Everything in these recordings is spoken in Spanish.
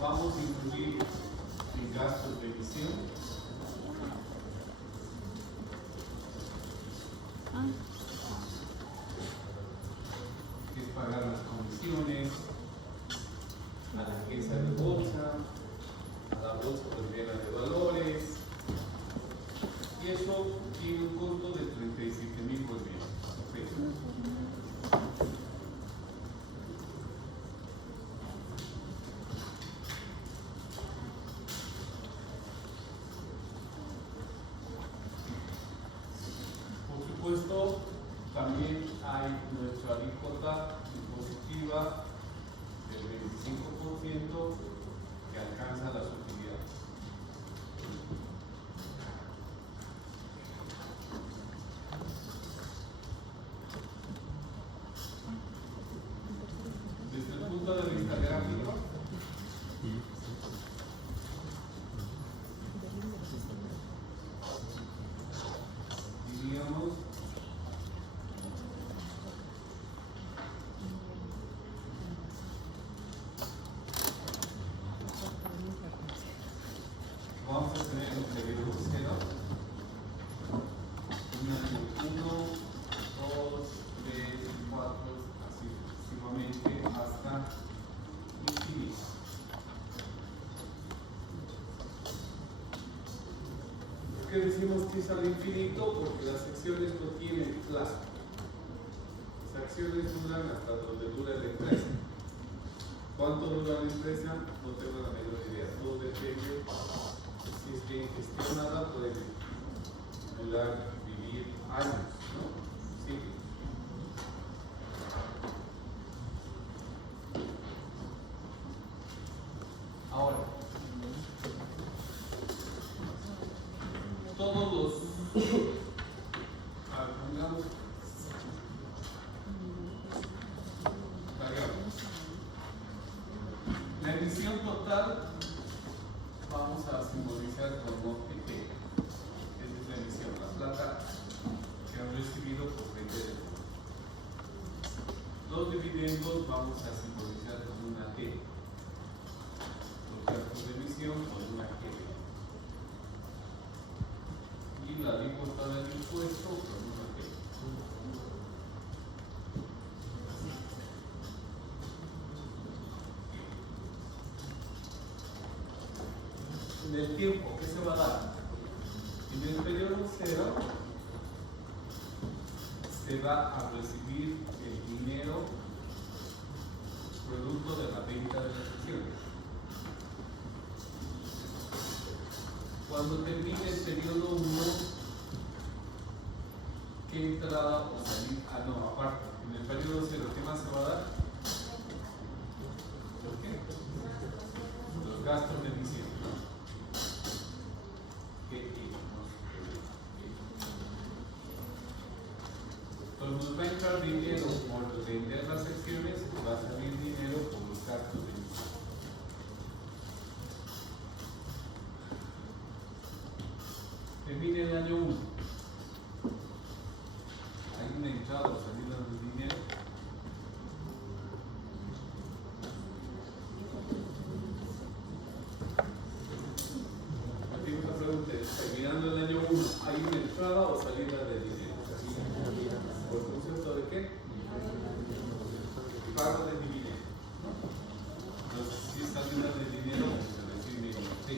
vamos a incluir en gastos de emisión. Que es pagar las comisiones a la agencia de bolsa, a la bolsa boliviana de valores, y eso tiene un costo de 37.000 bolivianos. Por supuesto, también hay nuestra alícuota impositiva del 25% que alcanza las utilidades. Desde el punto de vista gráfico, diríamos vamos a tener un periodo cero, 1, 2, 3, 4, así sucesivamente hasta infinito. ¿Por qué decimos que es al infinito? Porque las secciones no tienen plazo. Las acciones duran hasta donde dura la empresa. ¿Cuánto dura la empresa? No tengo la menor idea. Todo depende. Si es bien gestionada, puede durar, vivir años, ¿no? Sí. Ahora, todos los pongamos la emisión total vamos a simbolizar como PT. Esa es la emisión, la plata que han recibido por vender. Los dividendos vamos a simbolizar con una T. Los gastos de emisión con una G. Y la alícuota del impuesto con una T. En el tiempo, ¿qué se va a dar? En el periodo cero se va a recibir el dinero producto de la venta de las acciones. Cuando termine el periodo 1, ¿qué entrada o salida? No, aparte, en el periodo 0, ¿qué más se va a dar? ¿Por qué? Los gastos de emisión. Entonces nos va a entrar dinero por vender las acciones, va a salir dinero por los gastos de emisión. Termina el año 1. ¿Hay una entrada o salida de dinero? Aquí una pregunta es, terminando el año 1, ¿hay una entrada o salida de dinero? ¿Por concepto de qué? Pago de dividendo. Entonces, si es salida de dinero, se recibe como sí.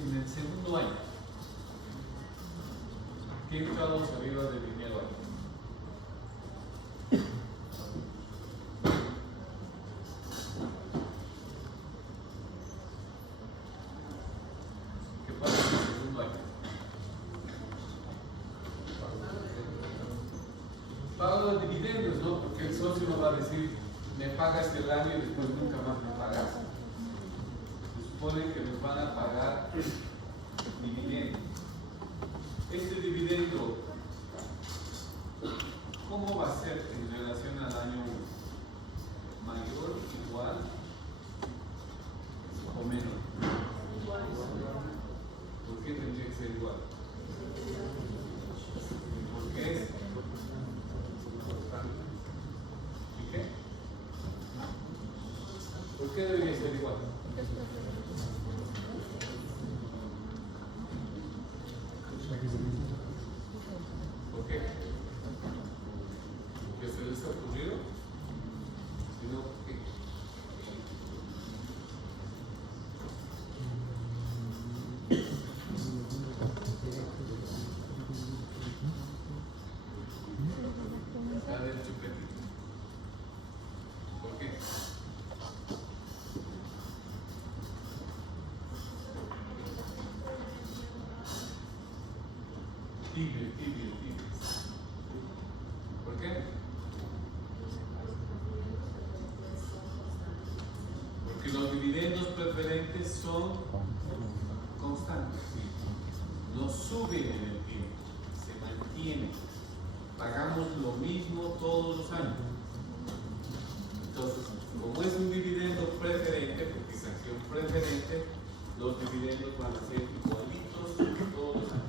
En el segundo año, ¿qué entrada o salida de dinero hay? ¿Qué pasa en el segundo año? Pago de dividendos, ¿no? Porque el socio no va a decir, me pagas el año y después nunca más me pagas. Se supone que nos van a pagar dividendos. Este dividendo, ¿cómo va a ser en relación al año 1? ¿Mayor, igual? qué debería ser igual? ¿Por qué? ¿Porque se les ha ocurrido? Si no, ¿por qué? Está del chupetito. ¿Por qué? Tigre. ¿Por qué? Porque los dividendos preferentes son constantes, no suben en el tiempo, se mantienen. Pagamos lo mismo todos los años. Entonces, como es un dividendo preferente, porque es acción preferente, los dividendos van a ser igualitos todos los años.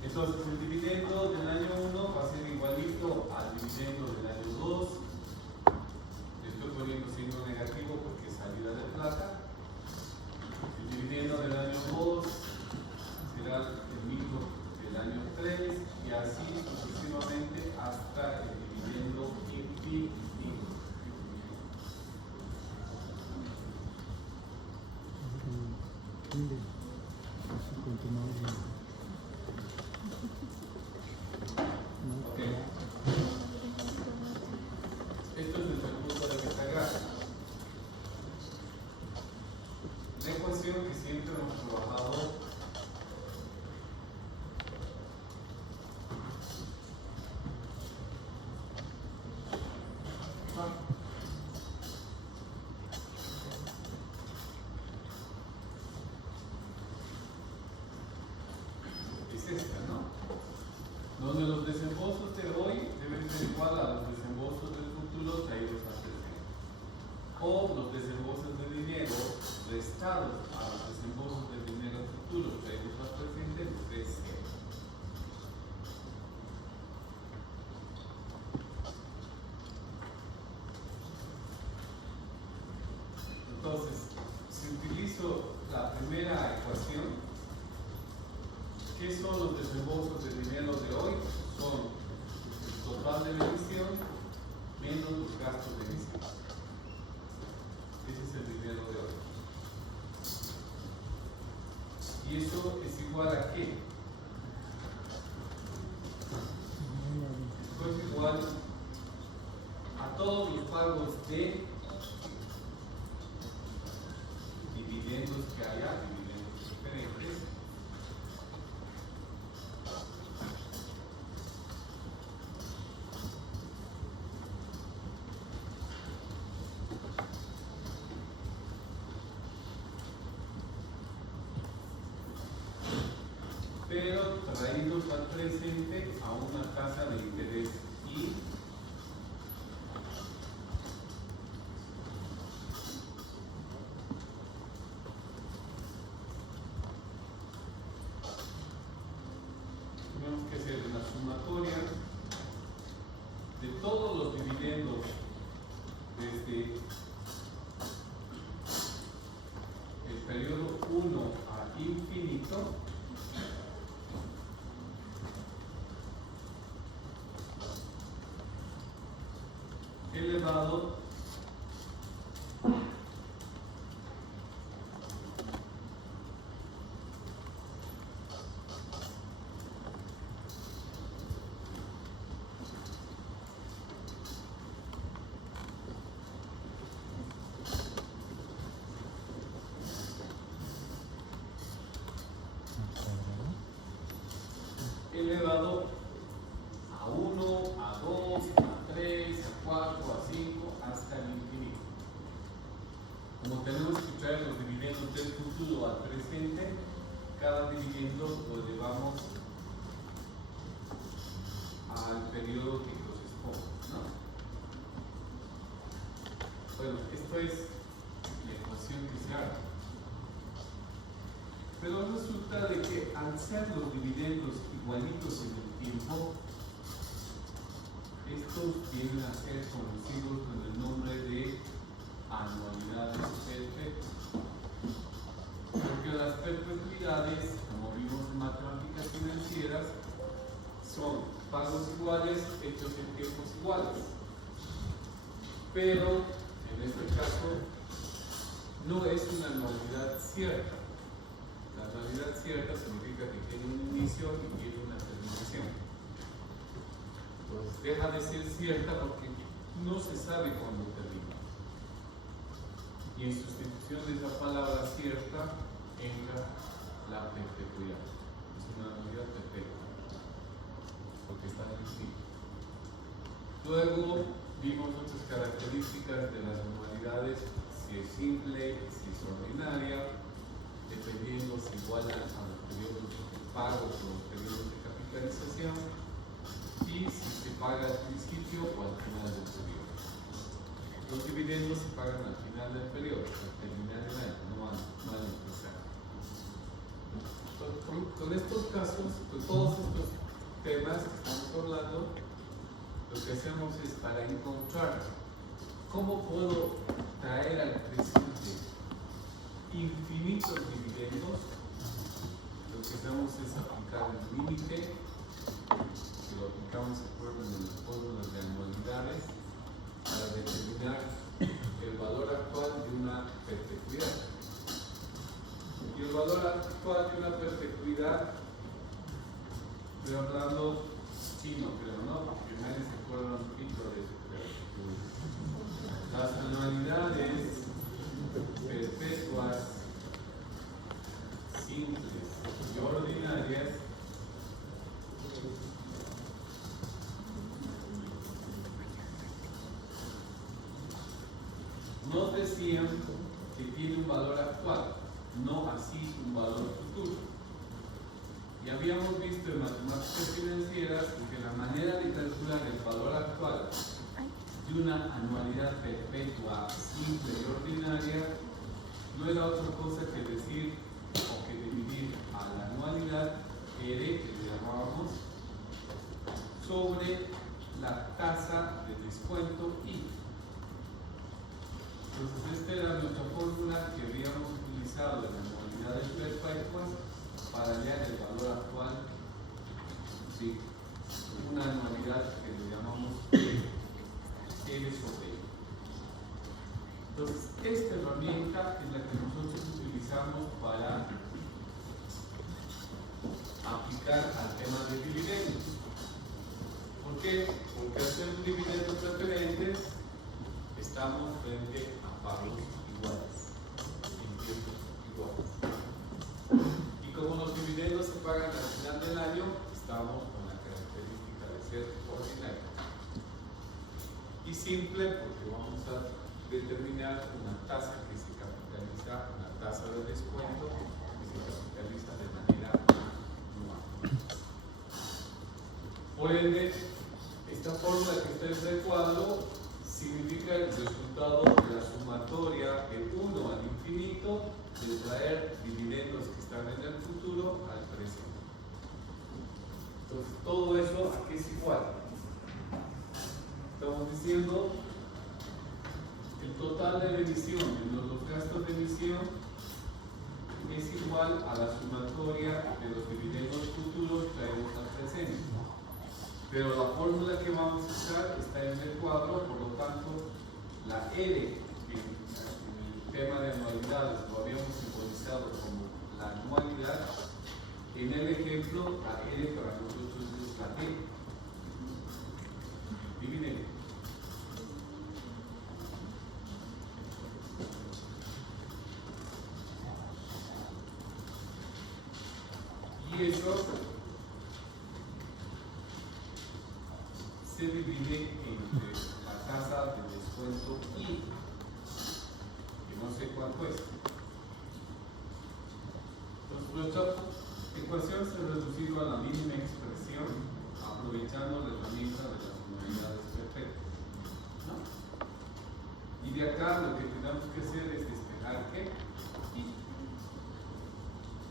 Entonces, el dividendo del año 1 va a ser igualito al dividendo del año 2. Le estoy poniendo signo negativo porque es salida de plata. El dividendo del año 2 será el mismo del año 3 y así sucesivamente hasta el dividendo infinito. Ok. Esto es desde el punto de vista gráfico. La ecuación que siempre hemos trabajado es esta, ¿no? Donde los desembolsos de hoy deben ser igual a los desembolsos del futuro traídos al presente. O los desembolsos de dinero restados a los desembolsos de dinero futuro traídos al presente, los de cero. Entonces, si utilizo la primera ecuación, ¿qué son los desembolsos de dinero de hoy? Son el total de la emisión menos los gastos de emisión. Ese es el dinero de hoy. ¿Y eso es igual a qué? Esto es igual a todos los pagos de dividendos que haya, dividendos diferentes, pero traídos al presente a una tasa de interés y tenemos que hacer una sumatoria de todos los dividendos desde el periodo 1 a infinito elevado a 1, a 2, a 3, a 4, a 5, hasta el infinito. Como tenemos que traer los dividendos del futuro al presente, cada dividendo lo llevamos al periodo que corresponde, ¿no? Bueno, esto es la ecuación que se haga. Pero resulta de que al ser los dividendos igualitos en el tiempo, estos vienen a ser conocidos con el nombre de anualidad. pero en este caso no es una anualidad cierta. La anualidad cierta significa que tiene un inicio y tiene una terminación. Entonces deja de ser cierta porque no se sabe cuándo termina. Y en sustitución de esa palabra cierta entra la perpetuidad. Es una anualidad perpetua, porque está en el sí. Luego vimos otras características de las anualidades, si es simple, si es ordinaria, dependiendo si igualan a los periodos de pago o los periodos de capitalización, y si se paga al principio o al final del periodo. Los dividendos se pagan al final del periodo, al terminar el año, no al empezar. Con estos casos, con todos estos temas que estamos hablando, lo que hacemos es para encontrar cómo puedo traer al presente infinitos dividendos. Lo que hacemos es aplicar el límite, que lo aplicamos de acuerdo en las fórmulas de anualidades, para determinar el valor actual de una perpetuidad. Y el valor actual de una perpetuidad, estoy hablando chino, creo, ¿no? Porque nadie se acuerda un poquito de eso, creo. Las anualidades perpetuas, simples y ordinarias nos decían que tiene un valor actual, no así un valor futuro. Y habíamos visto en matemáticas financieras que la manera de calcular el valor actual de una anualidad perpetua, simple y ordinaria no era otra cosa que decir o que dividir a la anualidad R, que le llamábamos, sobre la tasa de descuento I. Entonces esta era nuestra fórmula que habíamos utilizado en anualidades perpetuas para hallar el valor actual, sí, una anualidad que le llamamos L sobre I. Entonces esta herramienta es la que nosotros utilizamos para aplicar al tema de dividendos. ¿Por qué? Porque al ser un dividendo preferente estamos frente a pagos iguales, impuestos iguales. Y como los dividendos se pagan al final del año, estamos con la característica de ser ordinario. Y simple porque vamos a determinar una tasa que se capitaliza, una tasa de descuento que se capitaliza de manera anual. Por ende, esta fórmula que está en el cuadro significa el resultado de la sumatoria de 1 al infinito de traer dividendos que están en el futuro al presente. Entonces, todo eso aquí es igual. Estamos diciendo el total de la emisión menos los gastos de emisión es igual a la sumatoria de los dividendos futuros traídos al presente. Pero la fórmula que vamos a usar está en el cuadro, por lo tanto, la L, que en el tema de anualidades lo habíamos simbolizado como la anualidad, en el ejemplo, la L para nosotros es la T. Dividendo. Y eso se divide entre la tasa de descuento I, que no sé cuánto es. Entonces, nuestra ecuación se ha reducido a la mínima expresión, aprovechando la herramienta de las unidades perfectas, ¿no? Y de acá lo que tenemos que hacer es despejar ¿qué? I.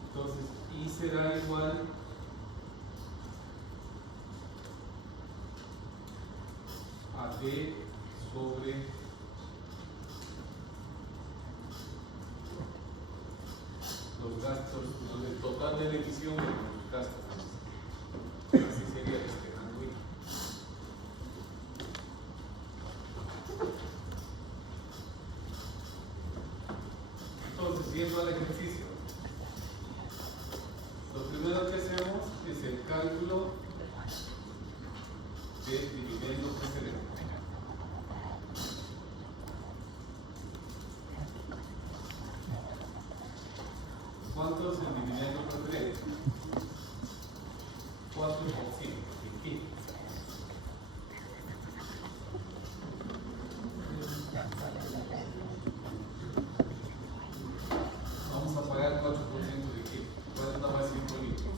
Entonces, I será igual a D sobre los gastos, el total de la emisión de los gastos. Así sería despejando I. volviendo al ejercicio, lo primero que hacemos es el cálculo del dividendo preferente. ¿Cuánto es el dividendo preferente? 4%. ¿De qué? Vamos a pagar 4% de qué? ¿Cuál es la base imposible?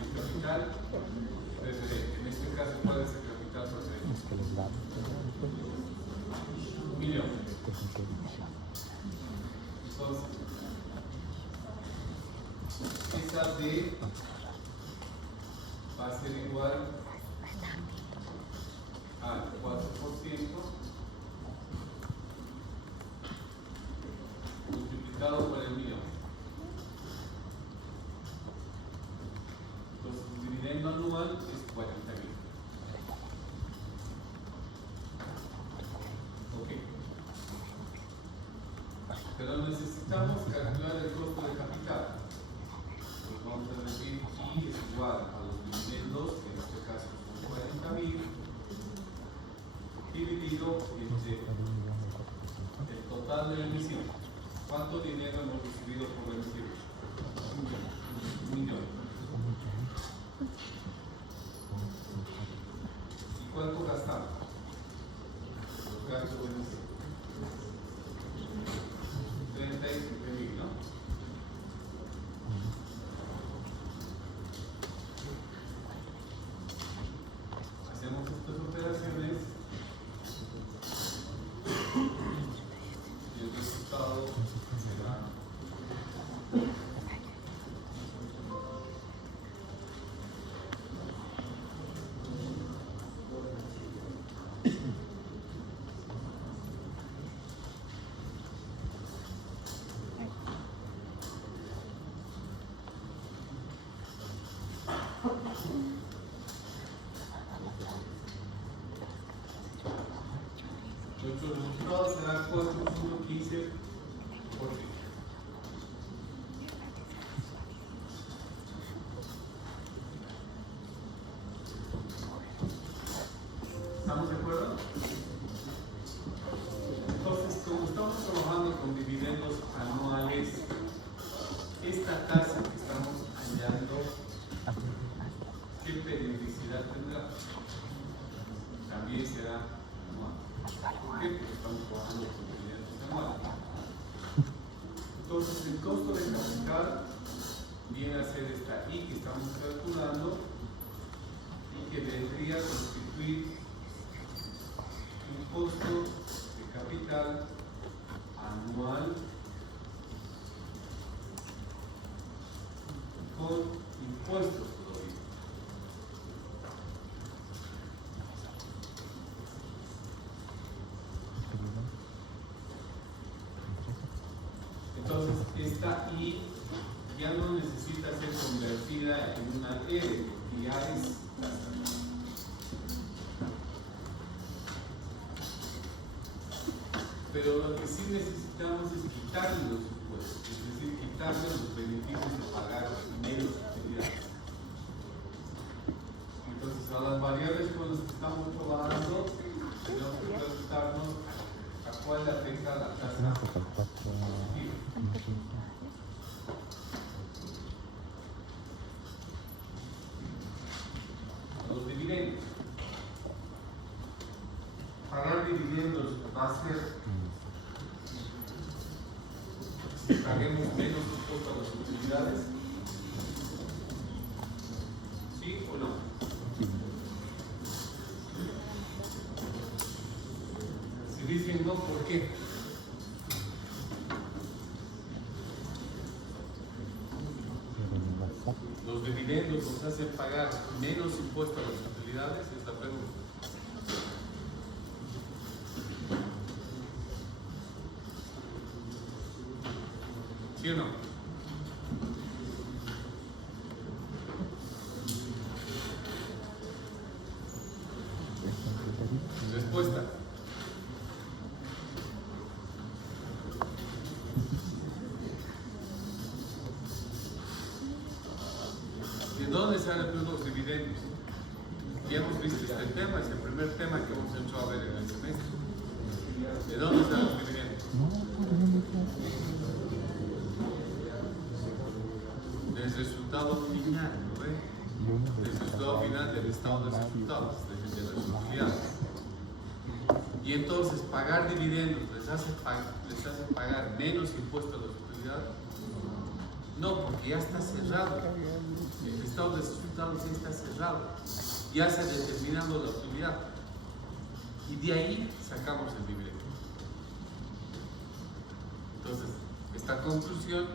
El capital preferente. En este caso, ¿cuál es el capital preferente? 1 millón. Entonces, esa D va a ser igual al 4% multiplicado por el millón. Entonces, el dividendo anual es 40.000. Ok. Pero necesitamos calcular el costo de capital. Pues vamos a decir I es igual a los dividendos, que en este caso son 40.000, dividido entre el total de la emisión. ¿Cuánto dinero hemos recibido por la emisión? 1 millón. ¿Y cuánto gastamos? Los gastos de emisión. 37.000, ¿no? Hacemos estas operaciones y el resultado será nuestro resultado será 4.15%. ¿Estamos de acuerdo? Entonces, como estamos trabajando con dividendos anuales, esta tasa que estamos hallando, ¿qué periodicidad tendrá? También será anual. ¿Por qué? Porque estamos trabajando con dividendos anuales. Entonces, el costo de capital viene a ser esta I que estamos calculando y que vendría a constituir un costo de capital anual con impuestos todavía. Entonces, esta I ya no necesita ser convertida en una R, porque ya es tasa. Pero lo que sí necesitamos es quitarle los impuestos, es decir, quitarle los beneficios de pagar menos utilidades. Entonces, a las variables con las que estamos trabajando, tenemos que preguntarnos a cuál le afecta la tasa positiva. Los dividendos. Pagar dividendos va a ser si paguemos menos impuestos a las utilidades. ¿Sí o no? Si dicen no, ¿por qué? Los dividendos nos hacen pagar menos impuestos a las utilidades, es la pregunta. ¿Sí o no? Respuesta. resultados de las utilidades. Y entonces pagar dividendos les hace pagar menos impuestos a las utilidades. No, porque ya está cerrado. El estado de resultados ya está cerrado. Ya se ha determinado la utilidad. Y de ahí sacamos el dividendo. Entonces, esta conclusión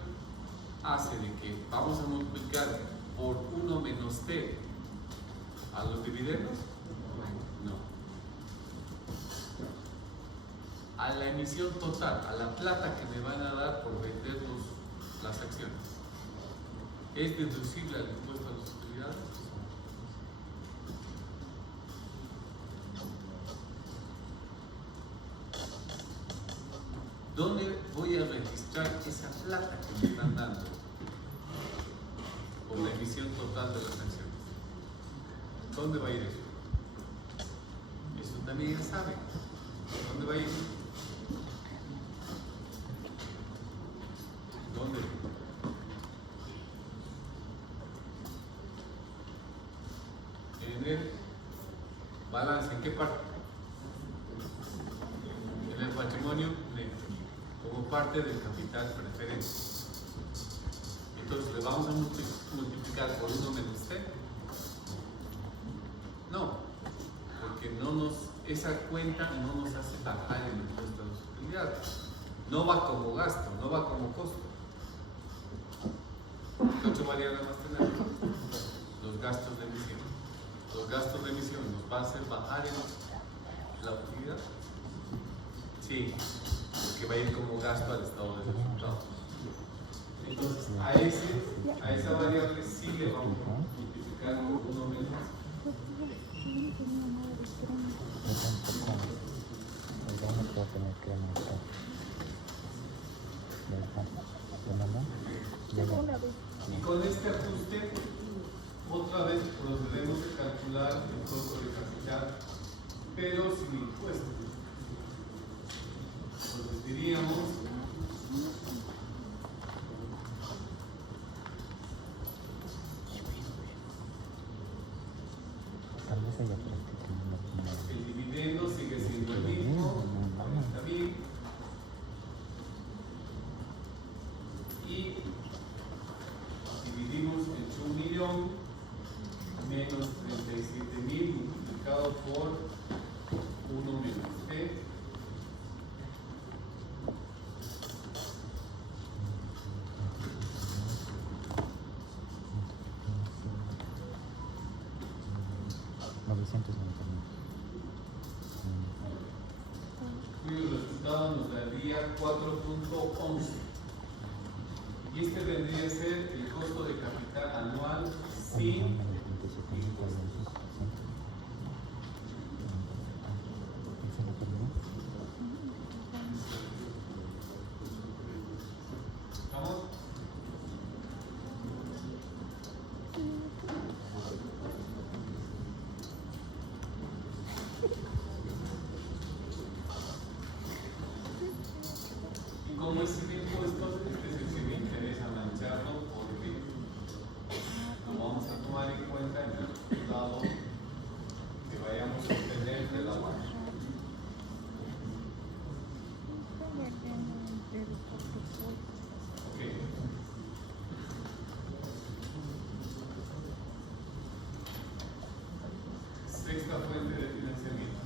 hace de que vamos a multiplicar por 1 menos t a los dividendos. No. A la emisión total, a la plata que me van a dar por vender las acciones. ¿Es deducible al impuesto a las utilidades? ¿Dónde voy a registrar esa plata que me están dando por la emisión total de las acciones? ¿Dónde va a ir eso? Eso también ya saben. ¿Dónde va a ir? ¿Dónde? En el balance, ¿en qué parte? En el patrimonio neto, como parte del capital preferente. Entonces, ¿le vamos a multiplicar por 1 menos t? No, porque esa cuenta no nos hace bajar el impuesto a las utilidades. No va como gasto, no va como costo. ¿Qué otra variable más tenemos? Los gastos de emisión. Los gastos de emisión nos va a hacer bajar la utilidad. Sí, porque va a ir como gasto al estado de resultados. Entonces, a esa variable sí le vamos a multiplicar por 1 menos. Y con este ajuste, otra vez procedemos a calcular el costo de capital, pero sin impuestos. Entonces diríamos el dividendo sigue siendo el mismo, 40.000, y dividimos entre 1 millón menos 37.000 multiplicado por 1 menos t. Cuyo resultado nos daría 4.11. Y este vendría a ser el costo de capital anual sin impuestos. ¿Vamos? Y como es sin impuestos, este es el que me interesa mancharlo porque lo vamos a tomar en cuenta en el resultado que vayamos a obtener de la base. Okay. Sexta fuente de financiamiento.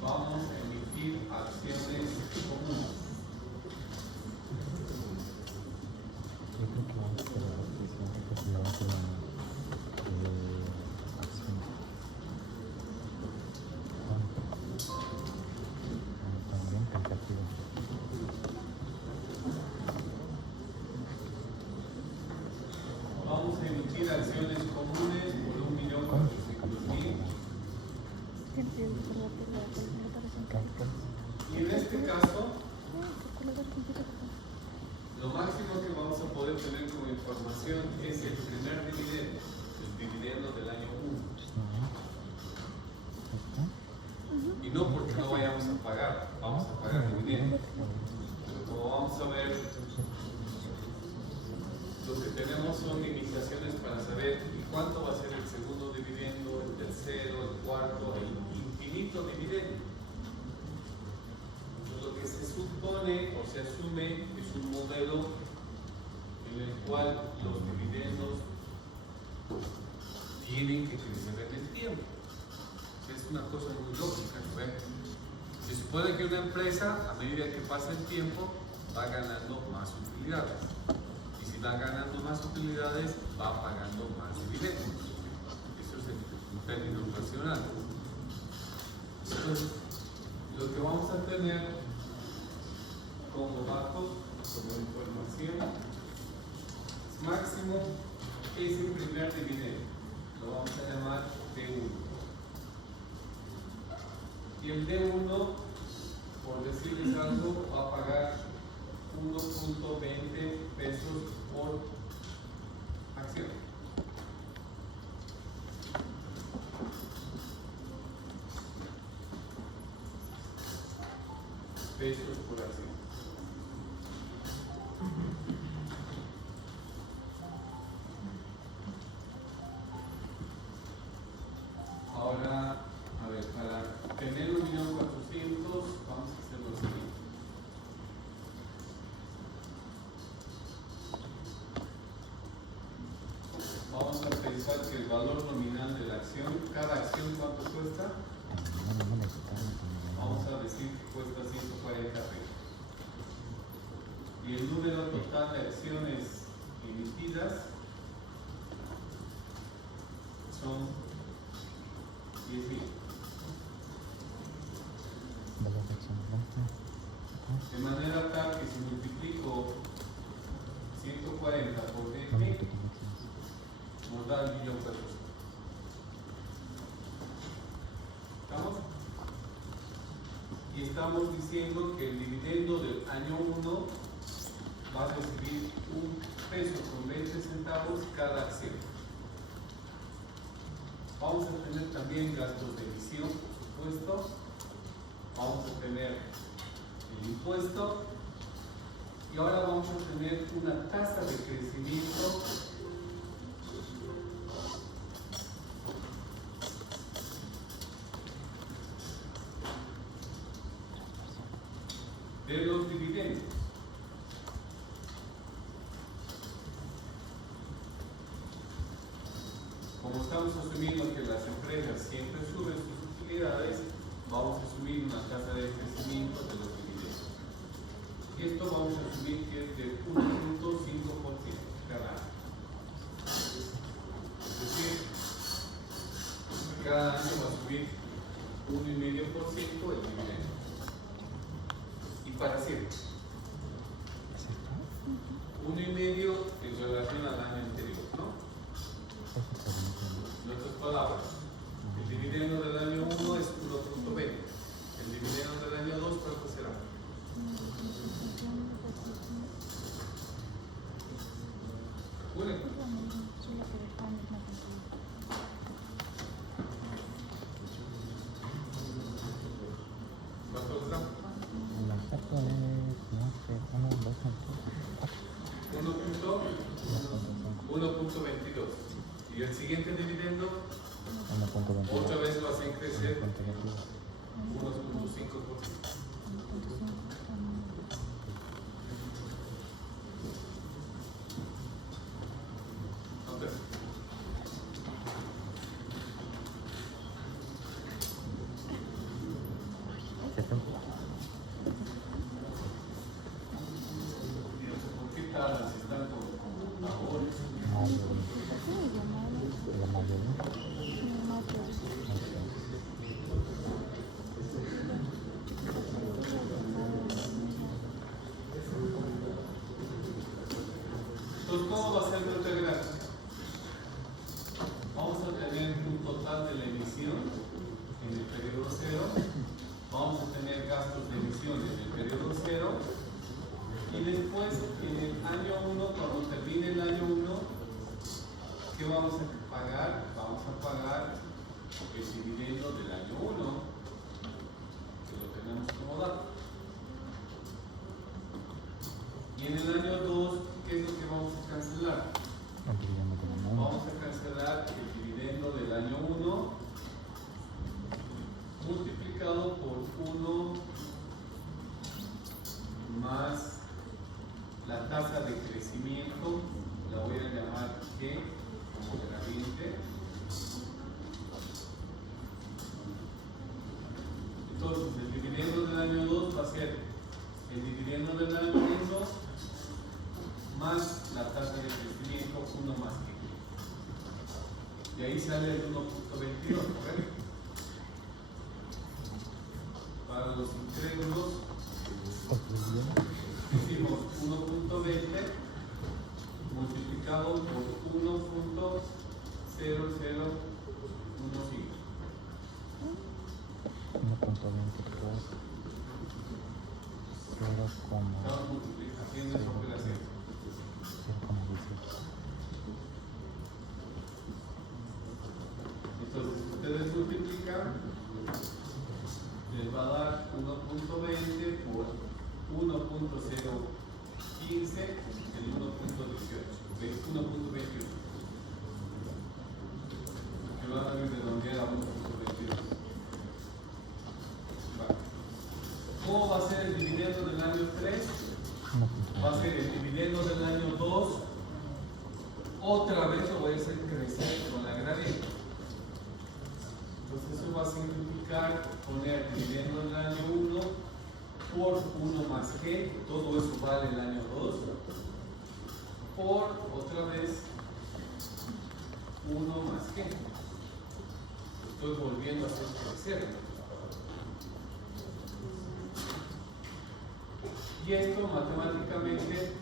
Vamos a emitir acciones comunes. Vamos a emitir acciones comunes por 1.400.000. Y en este caso, lo máximo que vamos a poder tener como información es el primer dividendo, el dividendo del año 1. Y no porque no vayamos a pagar, vamos a pagar dividendo. Pero como vamos a ver ¿cuánto va a ser el segundo dividendo, el tercero, el cuarto, el infinito dividendo? Entonces, lo que se supone o se asume es un modelo en el cual los dividendos tienen que crecer en el tiempo. Es una cosa muy lógica, ¿no? Se supone que una empresa, a medida que pasa el tiempo, va ganando más utilidades. Y si va ganando más utilidades, va pagando más dividendos. Eso es en términos racionales. Entonces, lo que vamos a tener como datos, como información, es máximo es el primer dividendo. Lo vamos a llamar D1. Y el D1, por decirles algo, va a pagar 1.20 pesos por acción. Pesos por acción. Ahora, a ver, para tener 1.400.000, vamos a hacer lo siguiente. Vamos a pensar que el valor nominal de la acción, cada acción, ¿cuánto cuesta? Vamos a decir que cuesta 140 pesos. Y el número total de acciones emitidas son 10.000. De manera tal que si multiplico 140 por 10.000, nos da el 1.400.000. ¿Estamos? Y estamos diciendo que el dividendo del año 1 va a recibir 1 peso con 20 centavos cada acción. Vamos a tener también gastos de emisión, por supuesto. Vamos a tener el impuesto. Y ahora vamos a tener una tasa de crecimiento de los dividendos. Como estamos asumiendo que las empresas siempre suben sus utilidades, vamos a asumir una tasa de crecimiento de los dividendos. Y esto vamos a asumir que es de 1.5% cada año. Es decir, cada año va a subir 1,5% el dividendo. Y para siempre. 1,5% en relación al año anterior, ¿no? En otras palabras, el dividendo del año 1 es 1.20. El dividendo del año 2, ¿cuánto será? Calculen. ¿Cuánto les da? 1.22. Y el siguiente dividendo, otra vez lo hacen crecer 1.5%. Okay. ¿Por qué tardan si están con computadores? Entonces, ¿cómo va a ser nuestra gráfica? Vamos a tener un total de la emisión en el periodo 0. Vamos a tener gastos de emisión en el periodo 0. Y después, en el año 1, cuando termine el año 1, ¿qué vamos a pagar? Vamos a pagar el dividendo del año 1, que lo tenemos como dato. Y en el año 2, ¿qué es lo que vamos a cancelar? Vamos a cancelar 15. Entonces, el dividendo del año 2 va a ser el dividendo del año 1 más la tasa de crecimiento 1 más que. Y ahí sale el 1.22, ¿correcto? Para los incrédulos, hicimos 1.20 multiplicado por 1.0015. Estamos haciendo esa operación. Entonces, ustedes multiplican, les va a dar 1.20 por 1.015, el 1.18, 1.21. Que van a redondear a 1.22. ¿Cómo va a ser el dividendo del año 3? Va a ser el dividendo del año 2. Otra vez lo voy a hacer crecer con la gradiente. Entonces eso va a significar poner dividendo del año 1 por 1 más g, todo eso vale el año 2, por otra vez 1 más g. Estoy volviendo a hacer crecer. Y esto matemáticamente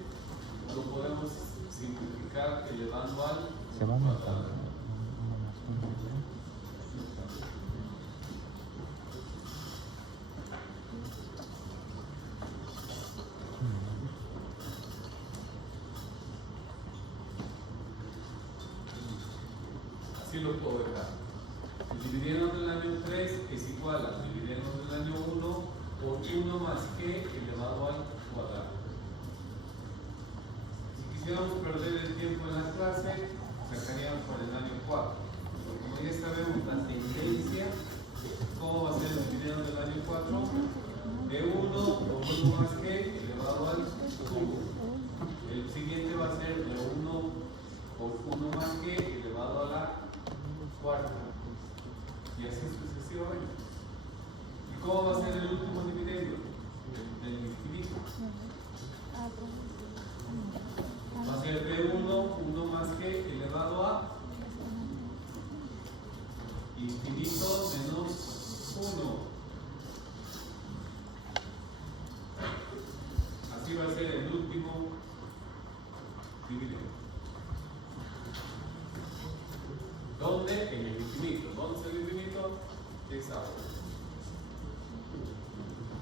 lo podemos simplificar elevando al cuadrado. Así lo puedo dejar. El dividendo del año 3 es igual al dividendo del año 1 por 1 más g elevado al cuadrado. Si quisiéramos perder el tiempo en la clase, sacaríamos por el año 4. Pero como ya sabemos la tendencia, ¿cómo va a ser el dividendo del año 4? De 1 por 1 más g elevado al cubo. El siguiente va a ser de 1 por 1 más g elevado a la cuarta. Y así sucesivamente. ¿Y cómo va a ser el último dividendo? Del infinito. Va a ser de 1 más g elevado a infinito menos 1. Así va a ser el último dividendo. ¿Dónde? En el infinito. ¿Dónde es el infinito? Es ahora.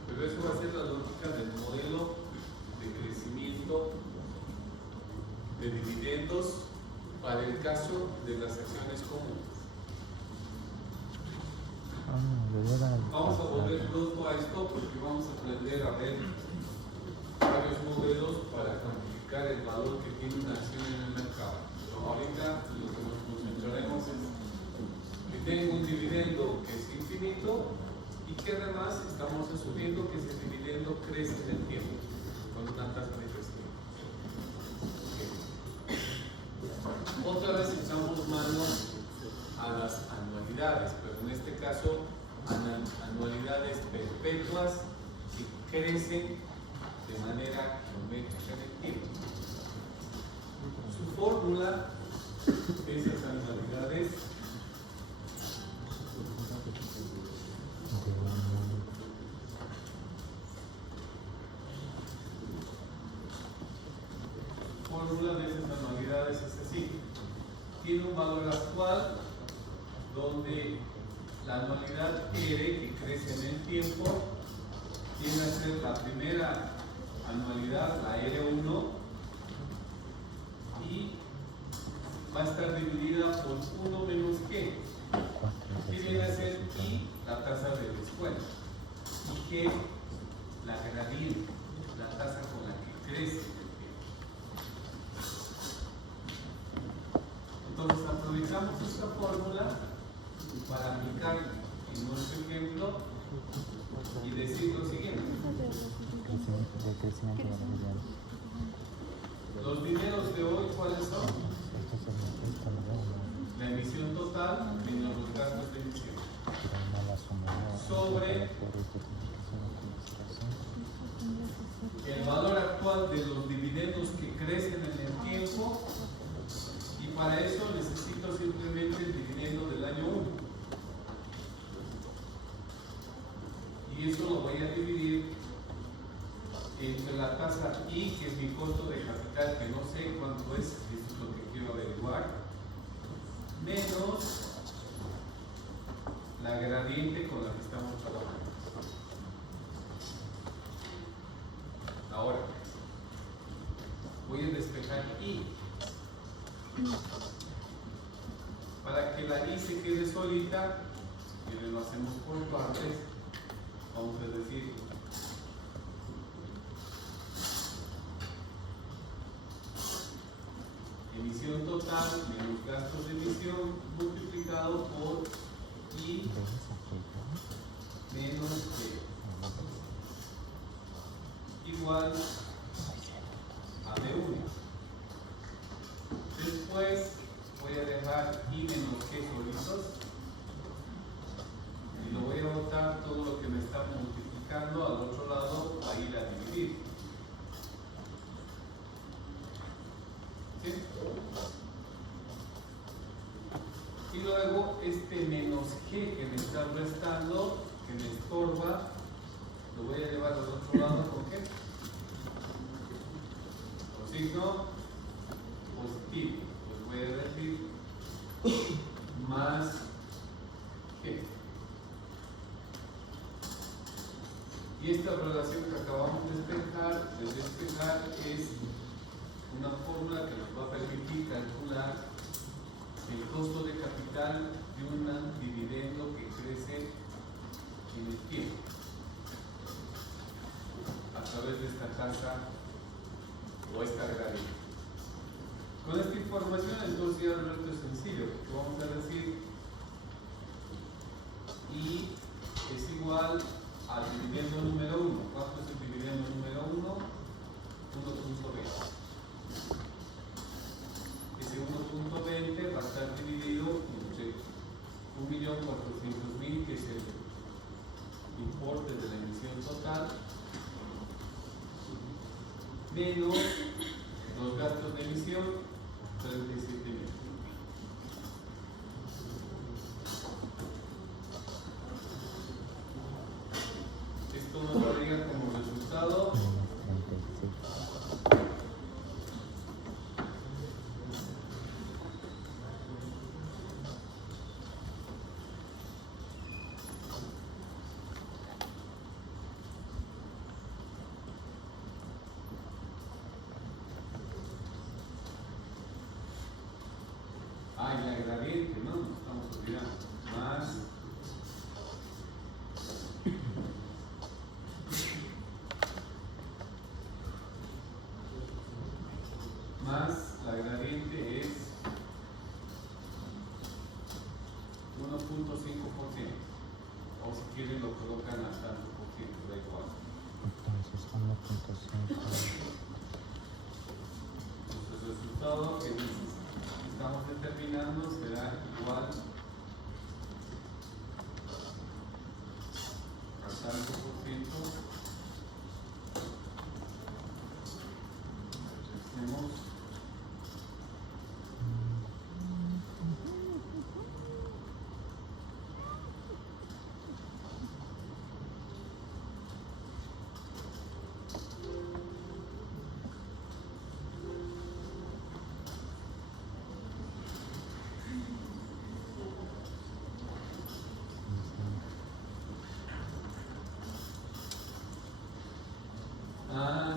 Pero eso va a ser la lógica del modelo de crecimiento de dividendos para el caso de las acciones comunes. Vamos a volver pronto a esto porque vamos a aprender a ver varios modelos para cuantificar el valor que tiene una acción en el mercado. Pero ahorita lo que nos concentraremos es que tengo un dividendo que es infinito y que además estamos asumiendo que ese dividendo crece en el tiempo con una tasa de crecimiento. Okay. Otra vez echamos mano a las anualidades, pero en este caso anualidades perpetuas que crecen de manera geométrica en el tiempo. Su fórmula de esas anualidades es así. Tiene un valor actual donde la anualidad R, que crece en el tiempo, viene a ser la primera anualidad, la R1, y va a estar dividida por 1 menos G, que viene a ser I, la tasa de descuento, y G, la gradiente, la tasa con la que crece el tiempo. Entonces aprovechamos esta fórmula para aplicar en nuestro ejemplo y decir lo siguiente. Los dineros de hoy, ¿cuáles son? La emisión total menos los gastos de emisión sobre el valor actual de los dividendos que crecen en el tiempo, y para eso necesito simplemente el dividendo del año 1. Y eso lo voy a dividir entre la tasa I, que es mi costo de capital, que no sé cuánto es, eso es lo que quiero averiguar, menos la gradiente con la que estamos trabajando. Ahora, voy a despejar I. Para que la I se quede solita, y lo hacemos por partes, vamos a decir emisión total menos gastos de emisión multiplicado por I menos G igual a B1. Después voy a dejar I menos G solitos y lo voy a botar todo lo que me está multiplicando al otro lado a ir a dividir. ¿Sí? Y luego este menos G que me está restando, que me estorba, lo voy a llevar al otro lado con qué? Con signo positivo. Pues voy a decir más G. Y esta relación que acabamos de despejar es una fórmula que nos va a permitir calcular el costo de capital de un dividendo que crece en el tiempo a través de esta tasa o esta gradiente. Con esta información entonces ya el resto es sencillo, porque vamos a decir I es igual al dividendo número 1. ¿Cuánto es el dividendo número 1? 1.20. Ese 1.20 va a estar dividido entre 1.400.000, que es el importe de la emisión total, menos los gastos de emisión, 37.000. Esto nos daría como resultado la gradiente, ¿no? Nos estamos olvidando. Más la gradiente es 1.5%. O si quieren lo colocan al tanto por ciento, da igual. Entonces 1.5. Entonces el resultado que estamos determinando será igual al tanto por ciento. Tenemos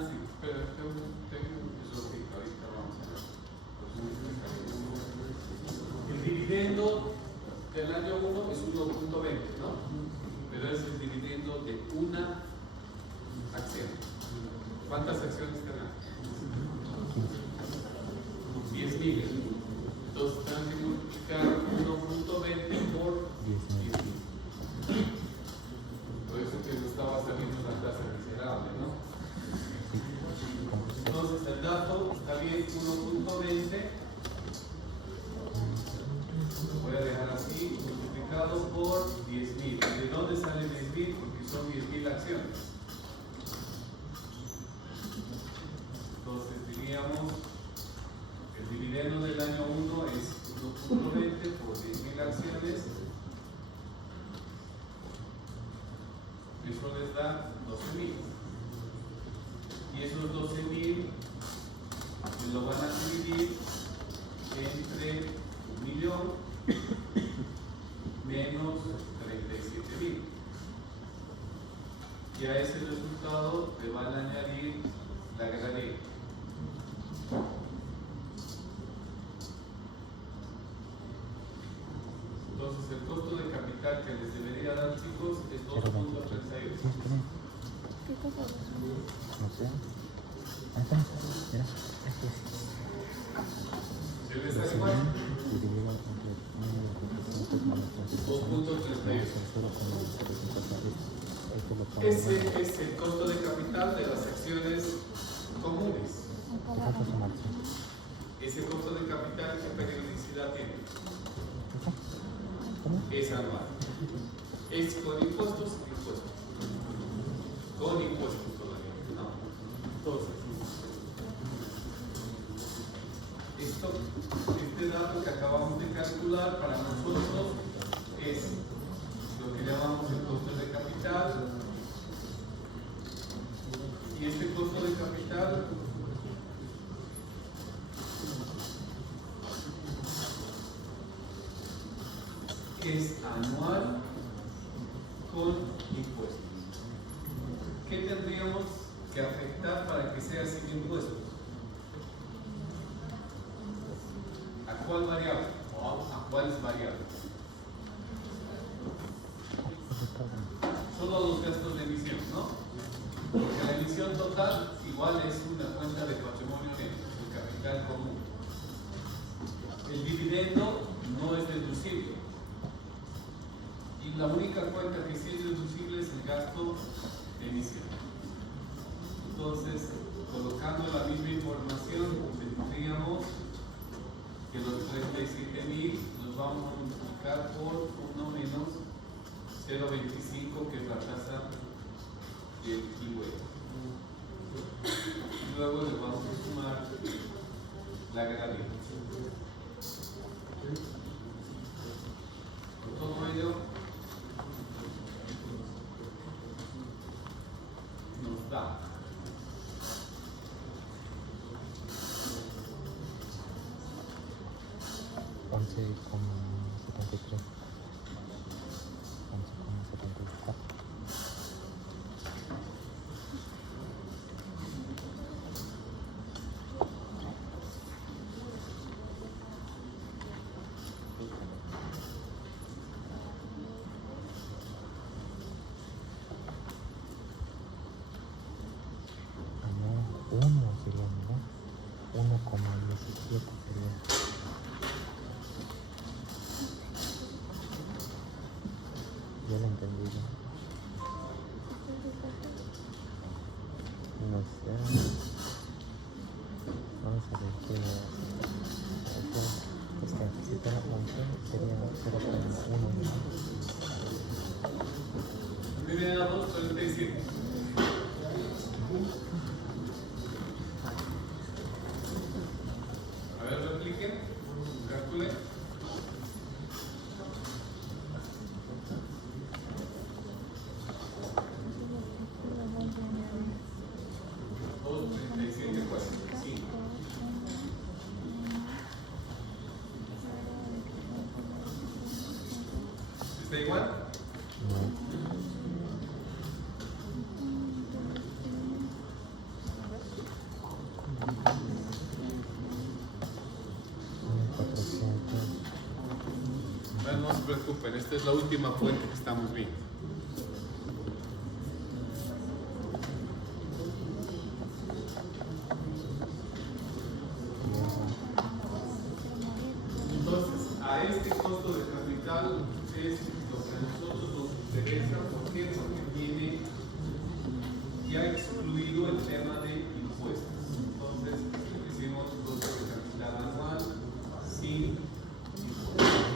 sí, pero tengo eso que ahorita vamos a ver. El dividendo del año 1 es 1.20, ¿no? Pero es el dividendo de una acción. ¿Cuántas acciones tendrán? 10.000. Entonces tenemos que multiplicar 1.20 por 10.000. Por eso que nos estaba saliendo una tasa miserable, ¿no? Entonces el dato está bien, 1.20. Lo voy a dejar por 10.000. ¿De dónde sale 10.000? Porque son 10.000 acciones. Entonces diríamos, el dividendo del año 1 es 1.20 por 10.000 acciones. Eso les da 12.000. Y esos 12.000 lo van a dividir entre 1.000.000 menos 37.000. Y a ese resultado le van a añadir la ganadería. Entonces el costo de capital que les debería dar, chicos, es 2.38. ¿Qué cosa? No sé. Mira, aquí es. ¿Se les da igual? 2.38. Ese es el costo de capital de las acciones comunes. Ese costo de capital, ¿qué periodicidad tiene? Es anual. Es con impuestos, impuestos. Con impuestos todavía. No. Entonces, este dato que acabamos de calcular para nosotros es lo que llamamos el costo de capital. Y este costo de capital es anual con impuestos. ¿Qué tendríamos que afectar para que sea sin impuestos? ¿A cuál variable? ¿O a cuáles variables? Solo los gastos de emisión, ¿no? Porque la emisión total igual es una cuenta de patrimonio neto, el capital común. El dividendo no es deducible. Y la única cuenta que sí es deducible es el gasto de emisión. Entonces, colocando la misma información, tendríamos que los 37.000 los vamos a multiplicar por 1 menos 0.25, que es la tasa del IVA. Luego le vamos a sumar la ganadería. Por todo ello, nos da yo lo entendí. No sé. Vamos a ver qué es que si fuera 11 sería 0.1. Viene a 2.47. A ver, repliquen, calculen. ¿Está igual? No se preocupen, esta es la última fuente que estamos viendo. Entonces, a este costo de capital es lo que a nosotros nos interesa. ¿Por qué? Porque tiene ya excluido el tema de impuestos. Entonces, decimos costo de capital anual sin impuestos.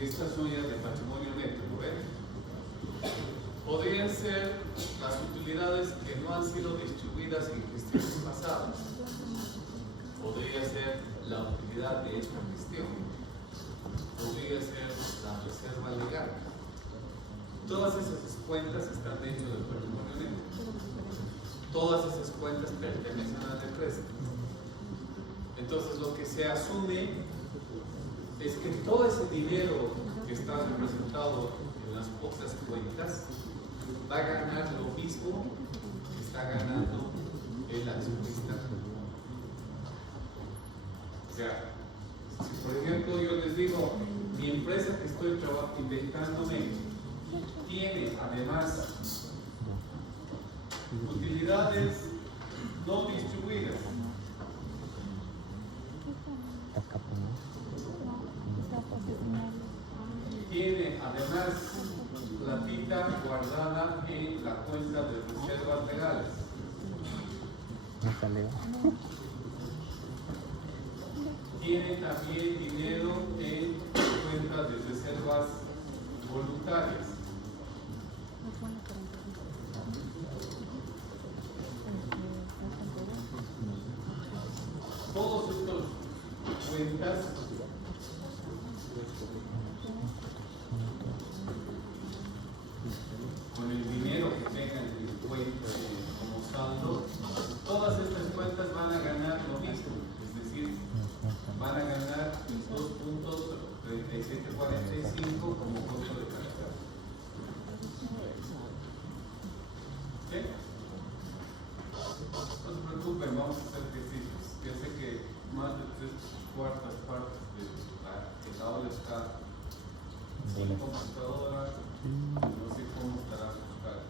Estas son ya de patrimonio neto, ¿lo ven? Podrían ser las utilidades que no han sido distribuidas en gestiones pasadas. Podría ser la utilidad de esta gestión. Podría ser la reserva legal. Todas esas cuentas están dentro del patrimonio neto. Todas esas cuentas pertenecen a la empresa. Entonces lo que se asume es que todo ese dinero que está representado en las otras cuentas va a ganar lo mismo que está ganando el accionista. O sea, si por ejemplo yo les digo, mi empresa que estoy inventándome tiene además utilidades no distribuidas. Tiene además platita guardada en la cuenta de reservas legales. Tiene también dinero en cuenta de reservas voluntarias. Todos estos cuentas con el dinero que tengan en cuenta como saldo, todas estas cuentas van a ganar lo mismo, es decir, van a ganar 2.3745 como costo de capital. ¿Sí? No se preocupen, vamos a hacer ejercicios. Yo sé que más de 3/4 partes de la aula está sin computadora, no sé cómo estará su cargo.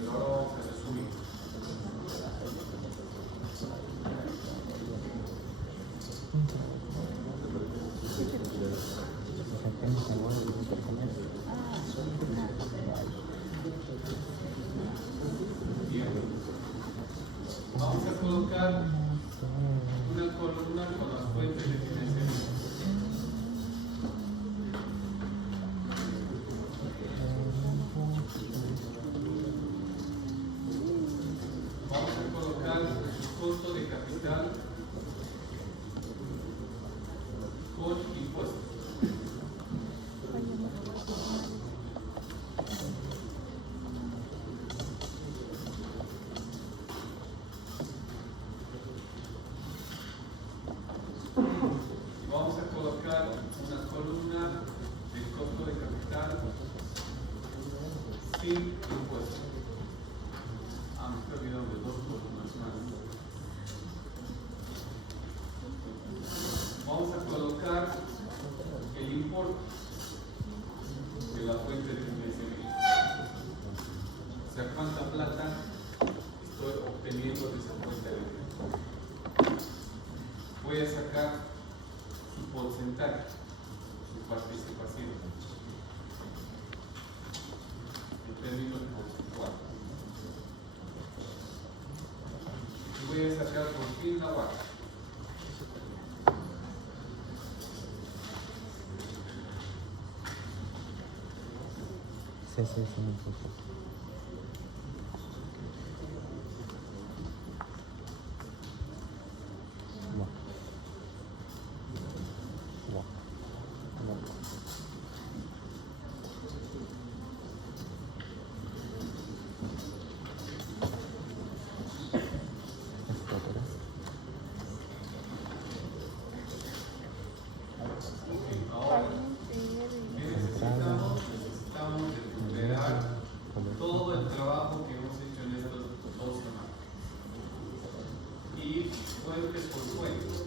Pero ahora vamos a resumir. Bien. Vamos a colocar una columna con las fuentes de financiamiento. Vamos a colocar el costo de capital con impuestos. Vamos a colocar una columna del costo de capital sin impuestos. Me estoy olvidando de dos columnas más. Vamos a colocar el importe de la fuente de financiamiento. O sea, cuánta plata estoy obteniendo de esa fuente de financiamiento. Voy a sacar su porcentaje, su participación, en términos porcentuales. Y voy a sacar por fin la vaca. Sí, un poco. Ahora, necesitamos recuperar todo el trabajo que hemos hecho en estas 2 semanas. Y fuentes por fuentes.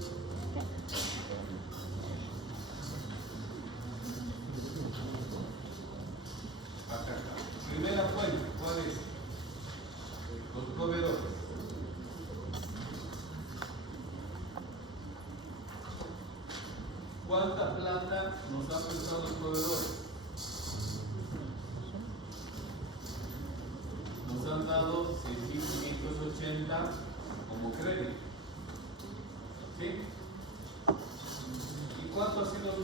Acá. Primera fuente, ¿cuál es? Los proveedores. ¿Cuánta plata nos han prestado los proveedores? Nos han dado 6.580 como crédito. ¿Sí? ¿Y cuánto ha sido su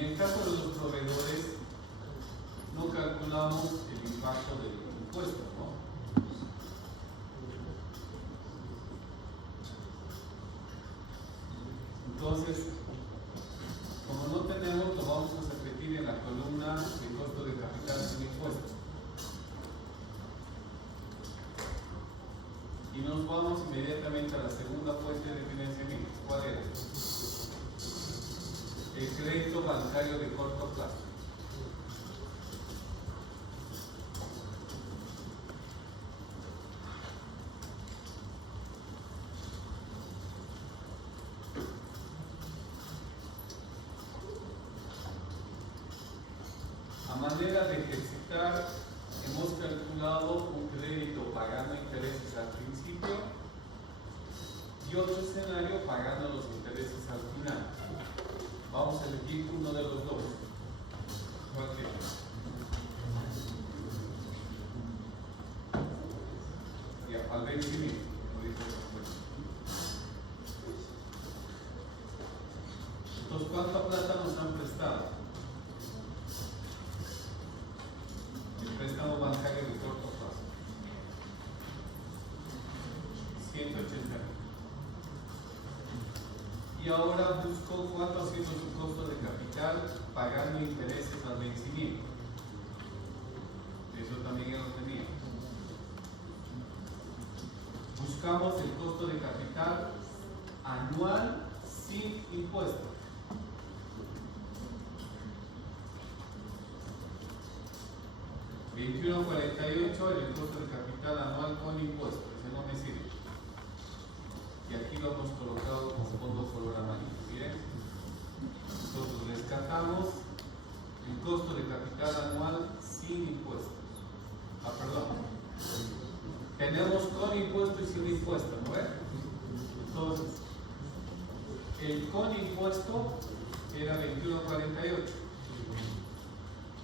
el caso de los proveedores, no calculamos el impacto del impuesto, ¿no? Entonces, como no tenemos, lo vamos a repetir en la columna de costo de capital sin impuesto. Y nos vamos inmediatamente a la segunda fuente de financiamiento. ¿Cuál era? El crédito bancario de corto plazo. A manera de ejercitar, hemos calculado un crédito pagando intereses al principio y otro escenario pagando los intereses al final. Vamos a elegir uno de los dos. ¿Cuál quieres? Ya, al vencimiento, como dice el propuesto. Entonces, ¿cuánta plata nos han prestado? El préstamo bancario de corto plazo. 180.000. Y ahora busco cuánto ha sido su costo de capital pagando intereses al vencimiento. Eso también ya lo tenía. Buscamos el costo de capital anual sin impuestos. $21.48 el costo de capital anual con impuestos. Ese no me sirve. Y aquí lo hemos colocado con fondo color amarillo. ¿Bien? Nosotros rescatamos el costo de capital anual sin impuestos. Ah, perdón. Tenemos con impuesto y sin impuesto, ¿no es? Entonces, el con impuesto era 21.48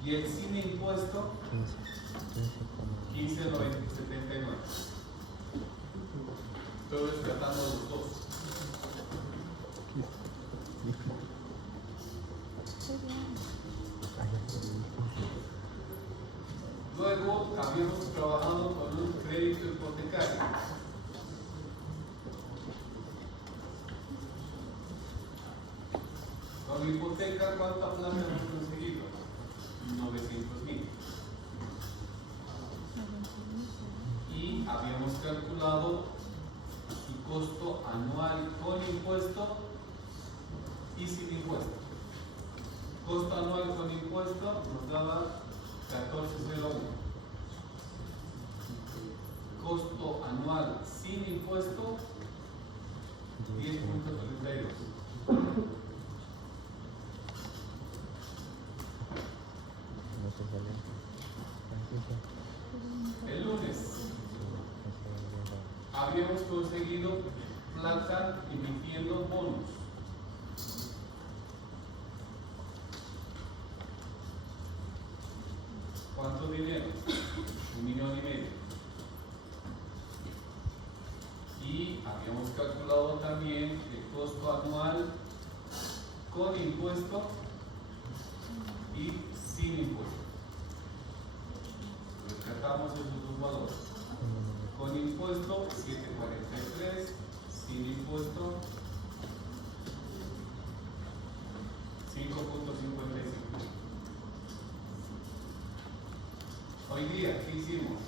y el sin impuesto 15.79. Estoy rescatando los dos. Luego habíamos trabajado con un crédito hipotecario. Con la hipoteca, ¿cuánta plata hemos conseguido? 900.000. Y habíamos calculado el costo anual con impuesto y sin impuesto. Costo anual con impuesto nos daba 14.01. Costo anual sin impuesto 10.32. El lunes habíamos conseguido plata emitiendo bonos. ¿Cuánto dinero? 1,5 millones. Y habíamos calculado también el costo anual con impuesto y sin impuesto. Rescatamos esos dos valores. Con impuesto 7.43, sin impuesto 5.55. Hoy día, ¿qué hicimos?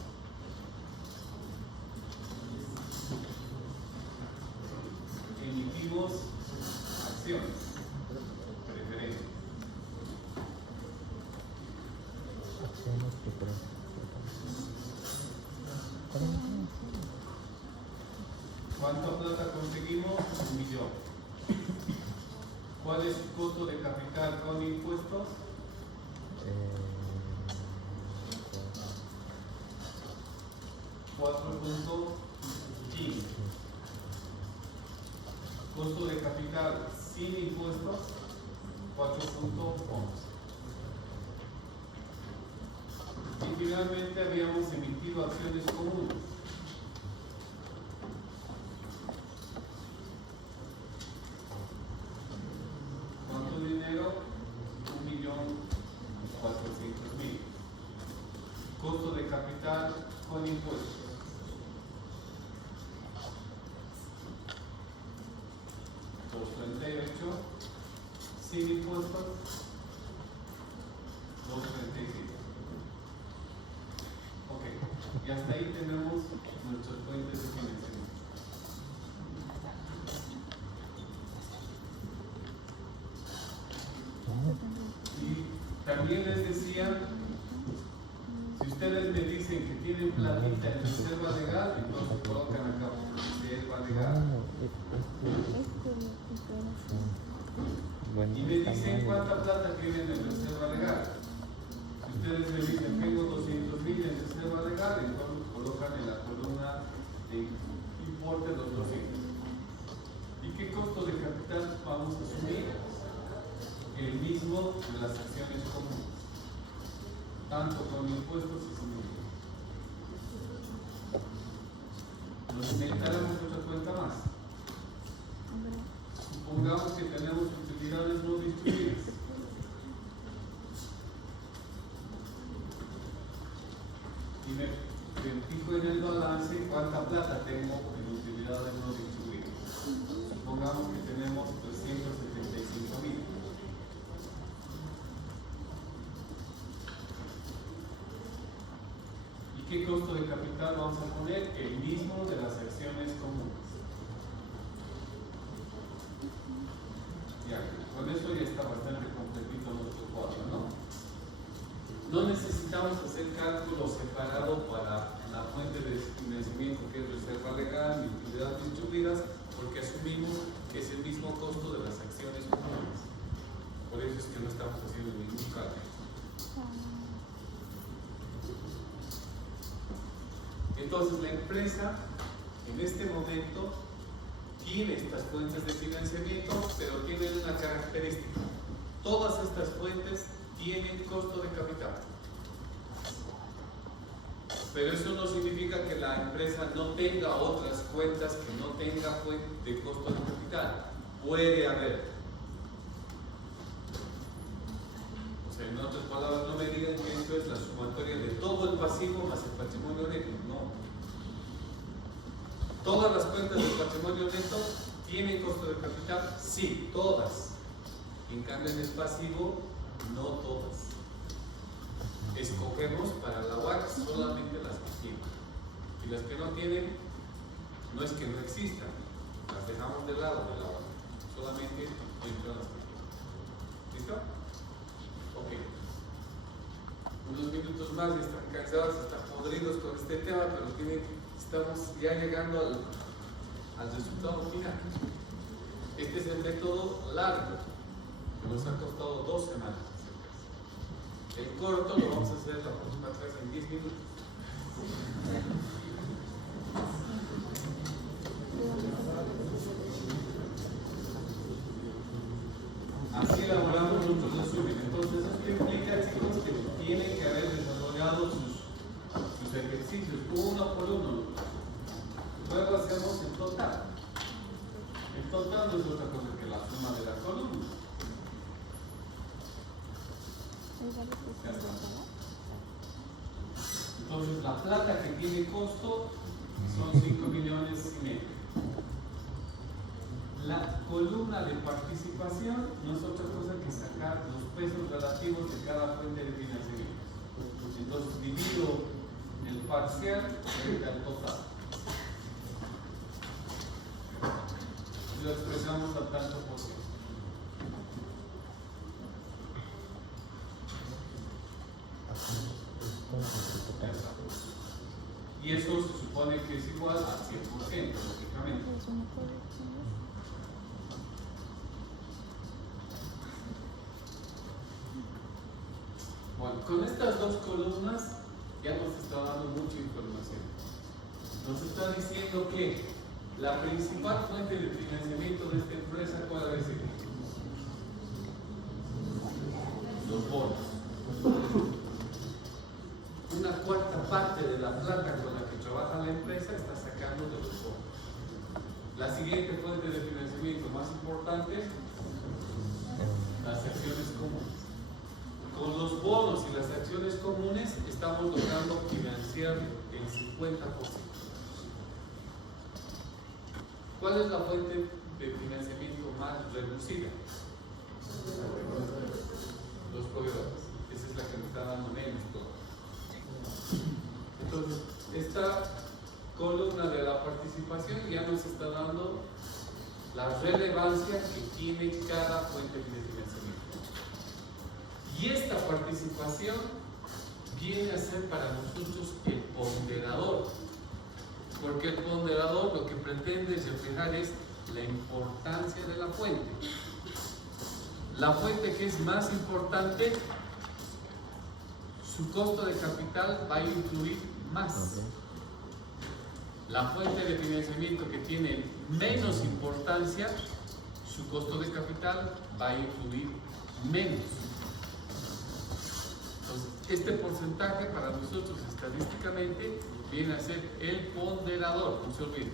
Emitimos acciones, preferencias. ¿Cuánta plata conseguimos? 1 millón. ¿Cuál es su costo de capital con impuestos? 4.15. Costo de capital sin impuestos 4.11. Y finalmente habíamos emitido acciones comunes. ¿Cuánto dinero? 1 con impuestos. 238 sin impuestos, 235. Ok, y hasta ahí tenemos nuestras fuentes de financiamiento. Y también les decía, si ustedes me dicen que tienen platita en reserva legal, entonces colocan acá reserva legal. Y me dicen cuánta plata tienen en reserva legal. Si ustedes me dicen tengo 200,000 en reserva legal, entonces colocan en la columna de importe los 200. ¿Y qué costo de capital vamos a asumir? El mismo de las acciones comunes, tanto con impuestos y sin impuestos. Nos inventaremos otra cuenta más. Supongamos que tenemos utilidades no distribuidas. Y me fijo en el balance cuánta plata tengo en utilidades no distribuidas. Supongamos que tenemos 375,000. ¿Y qué costo de capital vamos a poner? El mismo de las acciones comunes. Ya, con eso ya está bastante completito nuestro cuadro, ¿no? No necesitamos hacer cálculo separado para la fuente de financiamiento que es reserva legal y utilidades distribuidas, porque asumimos que es el mismo costo de las acciones comunes. Por eso es que no estamos haciendo ningún cálculo. Entonces la empresa en este momento tiene estas fuentes de financiamiento, pero tienen una característica. Todas estas fuentes tienen costo de capital. Pero eso no significa que la empresa no tenga otras cuentas que no tenga fuente de costo de capital. Puede haber. O sea, en otras palabras, no me digan que esto es la sumatoria de todo el pasivo más el patrimonio neto. No. ¿Todas las cuentas del patrimonio neto tienen costo de capital? Sí, todas. En cambio, en el pasivo, no todas. Escogemos para la WAC solamente las que tienen. Y las que no tienen, no es que no existan, las dejamos de lado de la WAC. Solamente entran las que tienen. ¿Listo? Ok. Unos minutos más, ya están cansados, están podridos con este tema, pero estamos ya llegando al resultado final. Este es el método largo, que nos ha costado 2 semanas. El corto lo vamos a hacer la próxima clase en 10 minutos. Así elaboramos nuestros resúmenes. Entonces, esto implica, chicos, que tienen que haber desarrollado sus ejercicios uno por uno. Luego hacemos el total. El total no es otra cosa que la suma de las columnas. Entonces, la plata que tiene costo son 5,5 millones. La columna de participación no es otra cosa que sacar los pesos relativos de cada fuente de financiamiento. Entonces, divido el parcial frente al total. Y lo expresamos al tanto por ciento. Y eso se supone que es igual al 100%, lógicamente. Bueno, con estas dos columnas ya nos está dando mucha información. Nos está diciendo que la principal fuente de financiamiento de esta empresa, ¿cuál es? Los bonos. Una cuarta parte de la plata con la que trabaja la empresa está sacando de los bonos. La siguiente fuente de financiamiento más importante, las acciones comunes. Con los bonos y las acciones comunes estamos logrando financiar el el 50%. ¿Cuál es la fuente de financiamiento más reducida? Los proveedores. Esa es la que me está dando menos todo. Entonces, esta columna de la participación ya nos está dando la relevancia que tiene cada fuente de financiamiento. Y esta participación viene a ser para nosotros el ponderador, porque el ponderador lo que pretende reflejar es la importancia de la fuente. La fuente que es más importante, su costo de capital va a influir más. La fuente de financiamiento que tiene menos importancia, su costo de capital va a influir menos. Entonces, este porcentaje para nosotros estadísticamente viene a ser el ponderador, no se olviden.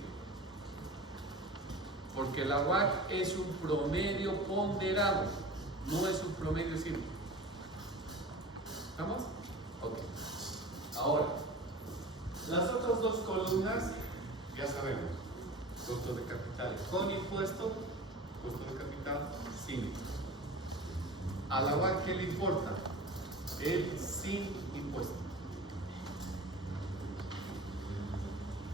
Porque la WACC es un promedio ponderado, no es un promedio simple. ¿Estamos? Ok. Ahora, las otras dos columnas, ya sabemos, costo de capital con impuesto, costo de capital sin. A la WACC, ¿qué le importa? El sin impuesto.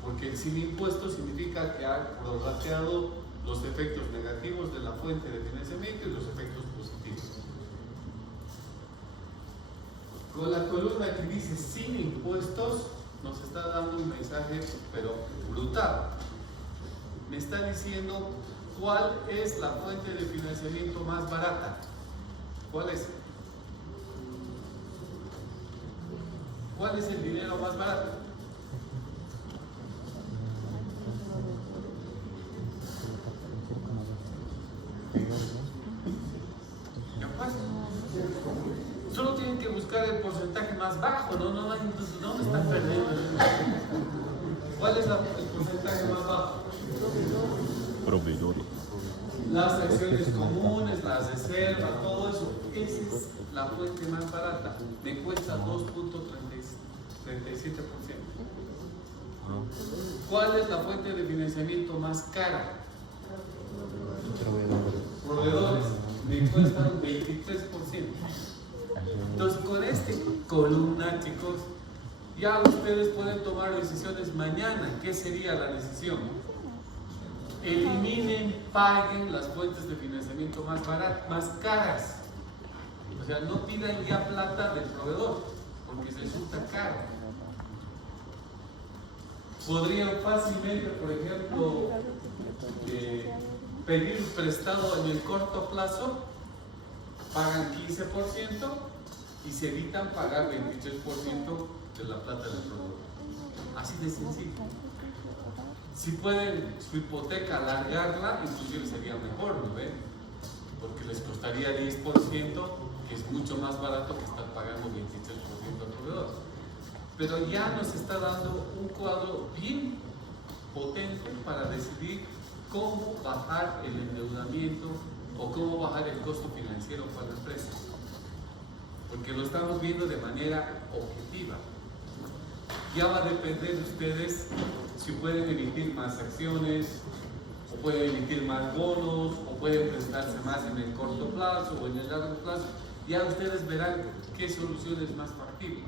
Porque el sin impuesto significa que ha prorrateado los efectos negativos de la fuente de financiamiento y los efectos positivos. Con la columna que dice sin impuestos, nos está dando un mensaje, pero brutal. Me está diciendo cuál es la fuente de financiamiento más barata. ¿Cuál es? ¿Cuál es el dinero más barato? Solo tienen que buscar el porcentaje más bajo, no están perdiendo. ¿Cuál es el porcentaje más bajo? Proveedores. Las acciones comunes, las reservas, todo eso. Esa es la fuente más barata. Me cuesta 2.37%. ¿Cuál es la fuente de financiamiento más cara? Proveedores. Me cuesta un 23%. Entonces, con esta columna, chicos, ya ustedes pueden tomar decisiones mañana. ¿Qué sería la decisión? Eliminen, paguen las fuentes de financiamiento más baratas, más caras. O sea, no pidan ya plata del proveedor, porque resulta caro. Podrían fácilmente, por ejemplo, pedir prestado en el corto plazo, pagan 15% y se evitan pagar 23% de la plata del proveedor. Así de sencillo. Si pueden su hipoteca alargarla, inclusive sería mejor, ¿no ven? Porque les costaría 10%, que es mucho más barato que estar pagando 23% al proveedor. Pero ya nos está dando un cuadro bien potente para decidir cómo bajar el endeudamiento o cómo bajar el costo financiero para la empresa. Porque lo estamos viendo de manera objetiva. Ya va a depender de ustedes si pueden emitir más acciones, o pueden emitir más bonos, o pueden prestarse más en el corto plazo o en el largo plazo. Ya ustedes verán qué solución es más factible.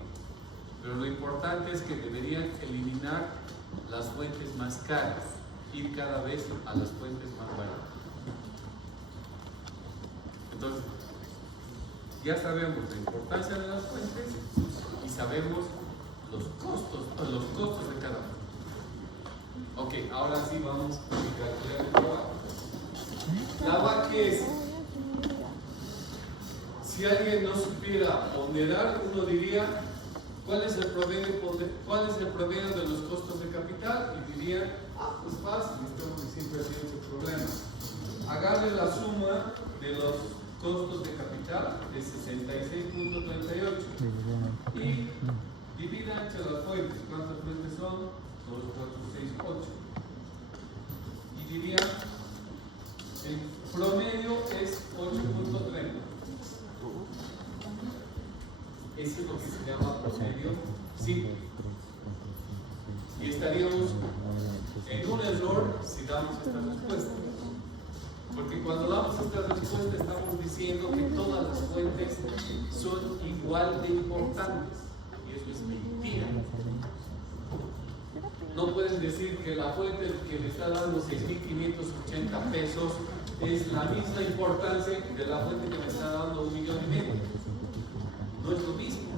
Pero lo importante es que deberían eliminar las fuentes más caras, ir cada vez a las fuentes más baratas. Entonces, ya sabemos la importancia de las fuentes y sabemos los costos de cada uno. Ok, ahora sí vamos a calcular el trabajo. La WACC, ¿qué es? Si alguien no supiera ponderar, uno diría, ¿cuál es el promedio de los costos de capital? Y diría, pues fácil, esto siempre ha sido ese problema. Agarre la suma de los costos de capital de 66.38 y divida entre las fuentes. ¿Cuántas fuentes son? 2, 4, 6, 8. Y diría, el promedio es 8.30. Ese es lo que se llama promedio simple. Y estaríamos en un error si damos esta respuesta. Porque cuando damos esta respuesta estamos diciendo que todas las fuentes son igual de importantes. Y eso es mentira. No pueden decir que la fuente que le está dando 6.580 pesos es la misma importancia de la fuente que me está dando 1,5 millones. No es lo mismo.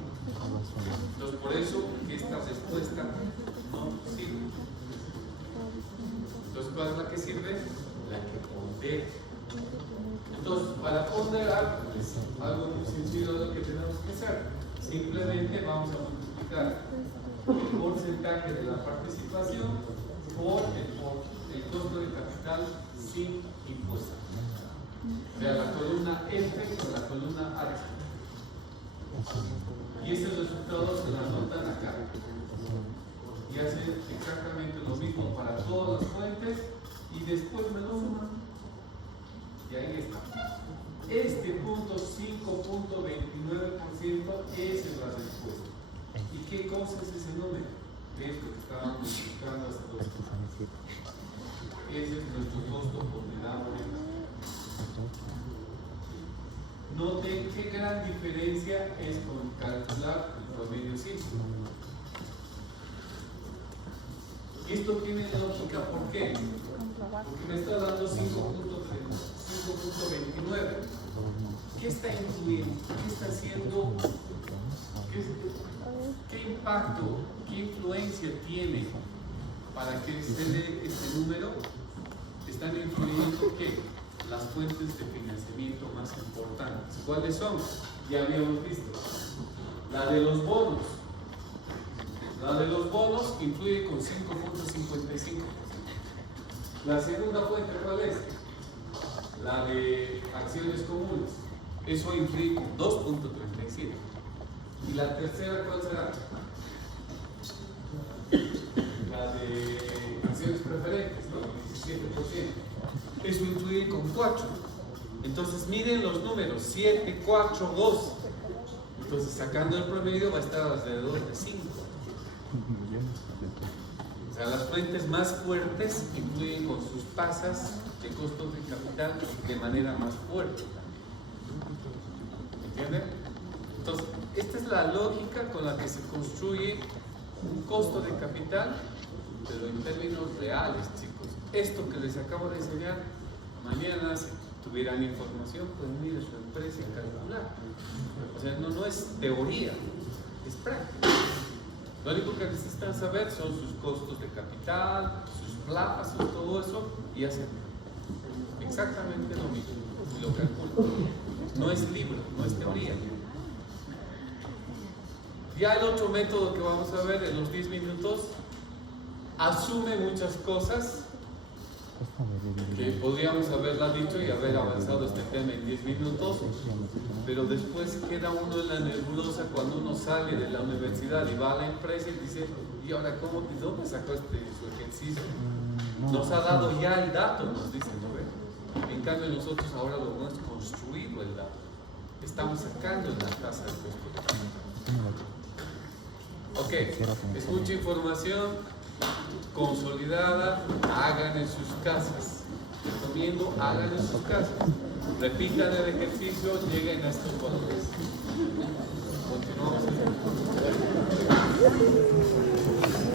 Entonces, por eso que esta respuesta no sirve. Entonces, ¿cuál es la que sirve? La que pondera. Entonces, para ponderar es algo muy sencillo lo que tenemos que hacer. Simplemente vamos a multiplicar el porcentaje de la participación por el costo de capital sin impuestos. O sea, la columna F con la columna H. Y ese resultado se lo anotan acá. Y hacen exactamente lo mismo para todas las fuentes y después me lo suman. Y ahí está. Este punto 5.29% es la respuesta. ¿Y qué cosa es ese número? Es lo que estábamos buscando hasta los. Ese es nuestro costo ponderado. Noten qué gran diferencia es con calcular el promedio simple. Esto tiene lógica, ¿por qué? Porque me está dando 5.29. ¿Qué está incluyendo? ¿Qué está haciendo? ¿Qué impacto, qué influencia tiene para que se dé este número? Están influyendo ¿qué? Las fuentes de financiamiento más importantes. ¿Cuáles son? Ya habíamos visto. La de los bonos. La de los bonos influye con 5.55%. La segunda fuente, ¿cuál es? La de acciones comunes. Eso influye con 2.37. ¿Y la tercera cuál será? La de acciones preferentes, ¿no? 17%. Eso influye con 4. Entonces miren los números, 7, 4, 2. Entonces sacando el promedio va a estar alrededor de 5. O sea, las fuentes más fuertes influyen con sus tasas de costos de capital de manera más fuerte. ¿Entienden? Entonces, esta es la lógica con la que se construye un costo de capital, pero en términos reales, chicos. Esto que les acabo de enseñar, mañana si tuvieran información, pueden ir a su empresa y calcular. O sea, no es teoría, es práctica. Lo único que necesitan saber son sus costos de capital, sus plazos, todo eso, y hacen exactamente lo mismo, y lo calculan. No es libro, no es teoría. Ya el otro método que vamos a ver en los 10 minutos asume muchas cosas que podríamos haberla dicho y haber avanzado este tema en 10 minutos, pero después queda uno en la nebulosa cuando uno sale de la universidad y va a la empresa y dice, ¿y ahora de dónde sacó su ejercicio? Nos ha dado ya el dato, nos dicen, ¿no? En cambio nosotros ahora lo hemos construido el dato. Estamos sacando la tasa de costo. Ok, es mucha información consolidada, hagan en sus casas. Recomiendo, hagan en sus casas. Repitan el ejercicio, lleguen a estos valores. Continuamos.